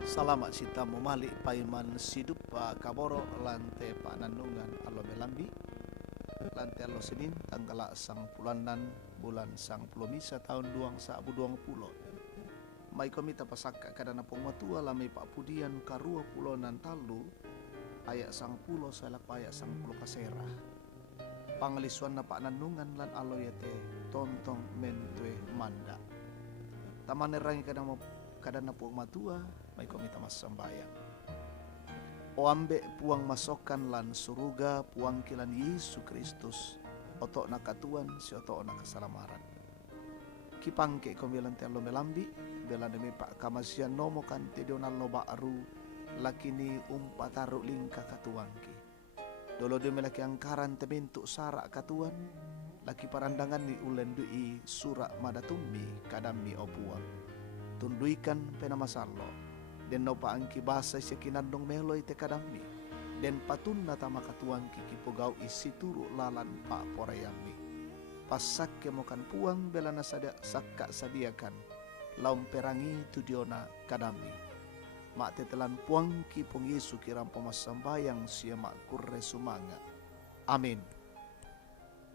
Salamat sita momali paiman sidup pa kaboro lante pa nanungan alo melambi lante alo Senin tanggal sang pulanan bulan sang pulomisa tahun duang sa abu duang pulo mai komita pasaka kadana pongmatua lamai pak pudian karua pulo nan talu ayak sang pulo salak ayak sang pulo kasera pangalisuan na pak nanungan lan alo yete tontong mentue manda taman rangi kadana pongmatua mai komita mas sambayang o ambe puang masokan lan suruga puang kilan Yesus Kristus otok nakatuan si otok nakasalamaran kipangke komilan telo melambi bela demi pak kamasian nomo kante donal no baru lakini umpataru lingka katuanki dolo demi laki angkaran tebentuk sarak katuan laki parandangan ni ulen dui surak madatumbi kadami opuang tunduikan pena masallo den no paangki basa isi kinandong melo ite kadami den patun na tama katuang kiki pugau isi turu lalan pa porayami pasak kemokan puang bela na sakka sadiakan laum perangi tudiona kadami mak tetelan puang ki pong Yesu kiram pemasambayang sia mak kurre sumanga amin.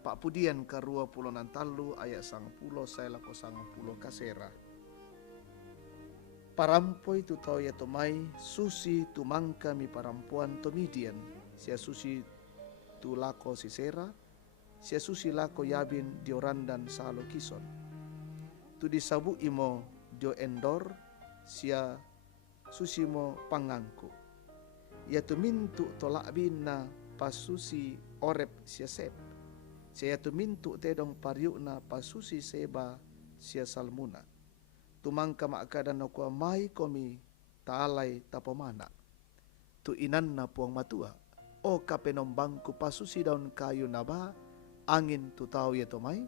Pak pudian karua pulo nantalu ayat sang pulo saya lako sang pulo kasera parampoi tu tau ya tomai susi tu mangka mi parampuan tomidian sia susi tu lako sisera sia susi lako yabin diorandan salo kison tu disabu imo dio endor sia susi mo pangangku ya tu mintu tolak bina pasusi orep sia sep sia tu mintu tedong pariukna pasusi seba sia salmuna tumangka makkadan no kuah mai komi taalai tapomana tu inan na puang matua o kapenombangku pasusi daun kayu naba angin tu tau ya tomai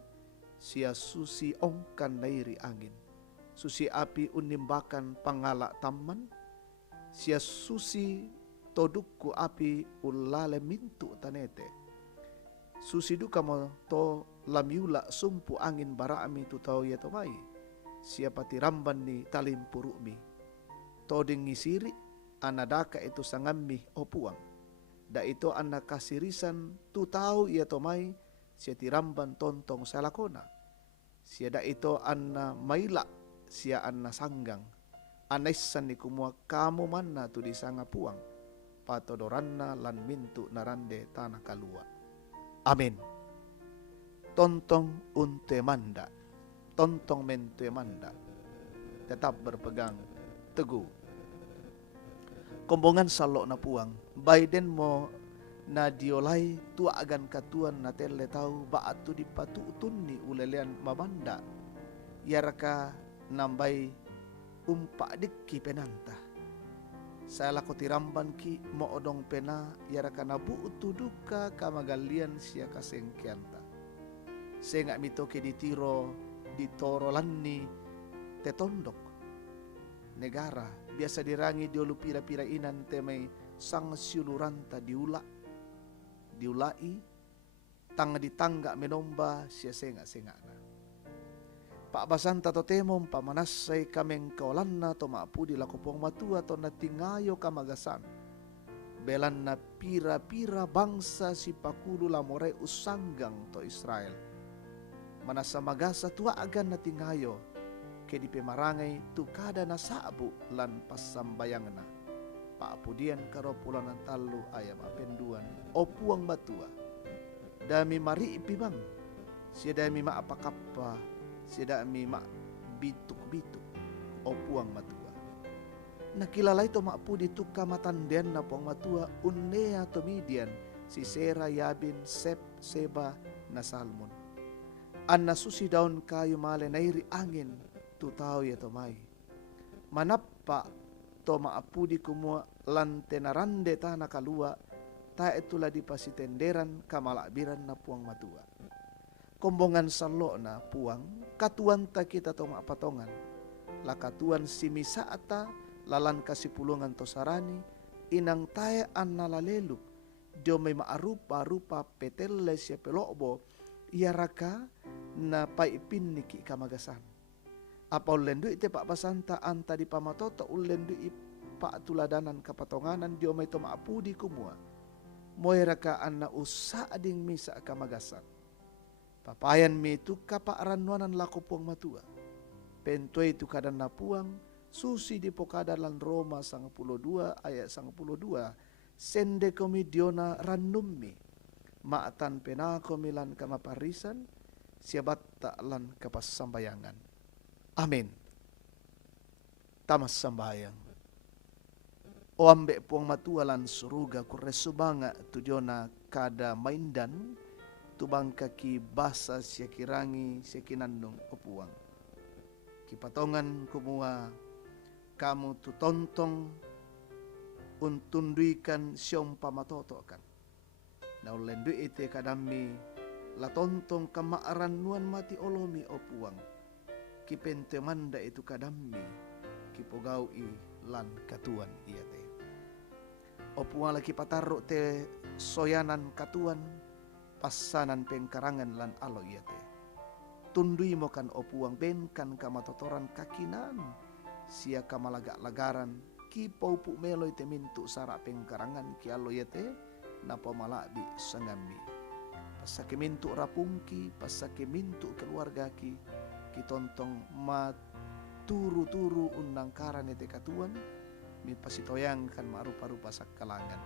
sia susi ongkan nairi angin susi api unimbakan pangala taman sia susi todukku api ulale mintu tanete susi duka mo to lamiula sumpu angin barami tu tau ya tomai siapa tiramban ni talim purukmi toding ngisiri anadaka itu sangammi opuang da itu anak kasirisan tu tahu ia tomai sia tiramban tontong salakona sia da itu anna maila sia anna sanggang anaisan ni kumua kamu manna tu disanga puang patodoranna lan mintu narande tanah kalua amin. Tontong unte manda tontong mentue manda tetap berpegang teguh kombongan salok na puang Biden mo na diolai tua agan katuan na tele tau baat tu dipatu tunni ulelean mamanda yaraka nambai umpak dikki penanta saya lako tiramban ki mo odong pena yaraka nabu utuduka kamagalian sia kasengkianta saya ngak mitoke ditiro ditoro lanni tetondok negara biasa dirangi diolu pira-pira inan temai sang siuluranta diulai tangga ditangga menomba sia sengak-sengakna pak basanta to temom pamanasai kameng kaulanna to maapu di lakopong matua to natingayo kamagasan belanna pira-pira bangsa si pakulu lamore usanggang to Israel manasa magasa tua agan na tingayo ke di pemarangai tu kada na sabu lan pasambayangna paapudian karo pulan talu ayam apenduan opuang batua dami mari ipibang sia dami ma apakapa sia dami ma bituk-bituk opuang matua nakilalai to maapu dituka matandian na puang matua unnea tomidian si sera yabin sep seba na salmon anna susi daun kayu male nairi angin tu tau ya tomai manappa to maapudi kumua lante narande tanah kalua ta itulah di pasitenderan kamalakbiran na puang matua kombongan sallo na puang katuan ta kita to maapatongan la katuan simisa ata lalan kasipulungan to sarani inang tae anna laleluk dio may maarupa petelle sia pelobo ia raka na paipin kamagasan apa ulendu ite pak basanta anta di pamatoto ulendu pa tuladanan kapatonganan dio may tumaapudi kumua. Moira ka anna usa ading misa kamagasak. Papayan mi tu kapaaranwanan lako puang matua. Pentoy tu kadan na puang, susi di pokadalan Roma 12 ayat 12, sende komidiona ranummi, maatan penakomilan kamaparisan, siabatta lan kapasambayangan. Amin. Tamas sambayang. O ambe puang matualan suruga kuresubanga tudiona kada maindan tubang kaki basa siya kirangi siya kinandong opuang. Kipatongan kumua kamu tutontong untunduikan siyong pamatotokan. Naulendu ite kadami latontong kamaarannuan mati olomi opuang. Kipentemanda itu kadami kipogaui lan katuan iya te. Opuang lagi patarro te soyanan katuan pasanan pengkarangan lan alo iya te. Tundui mo kan opuang ben kan kamatotoran kakinan sia kamalaga-lagaran ki paupu meloy te mintu sara pengkarangan ki alo iya te napa malabi sangami. Pasake mintu rapungki, pasake mintu keluarga ki tontong maturu-turu undang karan ete katuan mi pasitoyang kan marupa-rupa sakalangan.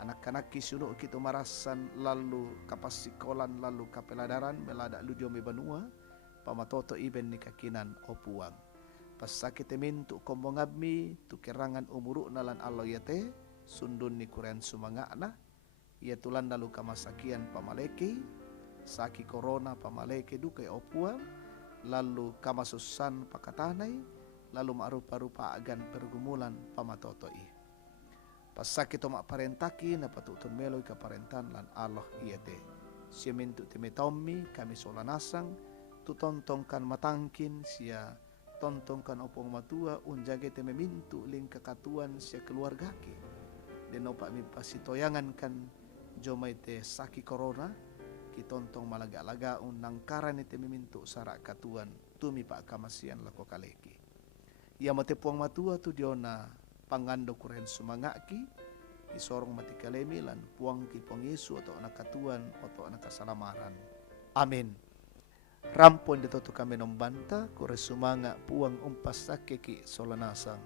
Anak-anak kisuno kita marasan lalu kapasikolan lalu kapeladaran melada lujo me banua pamatoto iben ni kakinan opuang. Pasake temintu kombongabmi tu kerangan umuru nalan allo yate sundun ni kuren sumangana ia tulan lalu kamasakian pamaleke saki corona pamaleke dukai opuang lalu kamasusan pakatanay lalu marupa-rupa agan pergumulan pamatotoi. Pasaki to maparentaki na patutun meloy kaparentan lan Allah iyate. Siya mintu timetomi kami solanasang tutontongkan matangkin siya tontongkan opong matua unjage teme mintu ling kakatuan siya keluargaki. Denopa mi pasitoyangan kan jomay te saki corona kitontong malaga-laga unang karan ite mimintu sara katuan tumi pa kamasian lako kaleki. Ia mate puang matua tu diona pangando kuren sumangaki isorong mati kalemi lan puang ki puang Yesu atau anak katuan atau anak kasalamaran. Amin. Rampon dito kami nombanta kure sumanga puang umpas sakeki solanasang.